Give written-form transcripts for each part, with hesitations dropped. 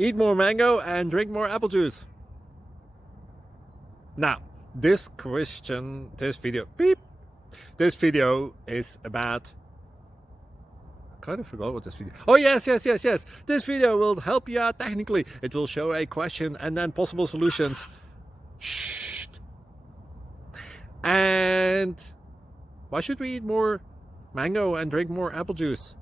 eat more mango and drink more apple juice. Now, this video is about, I kind of forgot what this video. Oh, yes. This video will help you out technically. It will show a question and then possible solutions. Shh. And why should we eat more mango and drink more apple juice?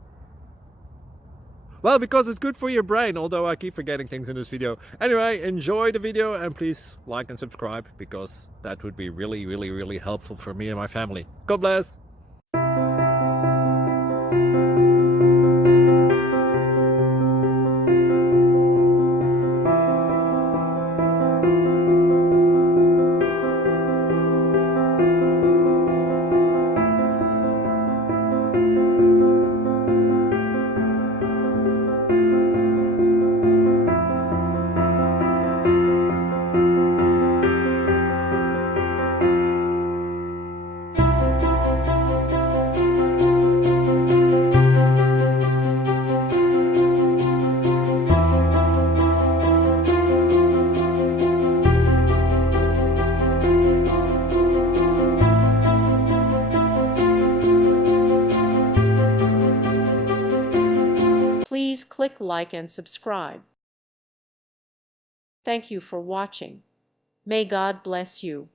Well, because it's good for your brain, although I keep forgetting things in this video. Anyway, enjoy the video and please like and subscribe, because that would be really helpful for me and my family. God bless! Please click like and subscribe. Thank you for watching. May God bless you.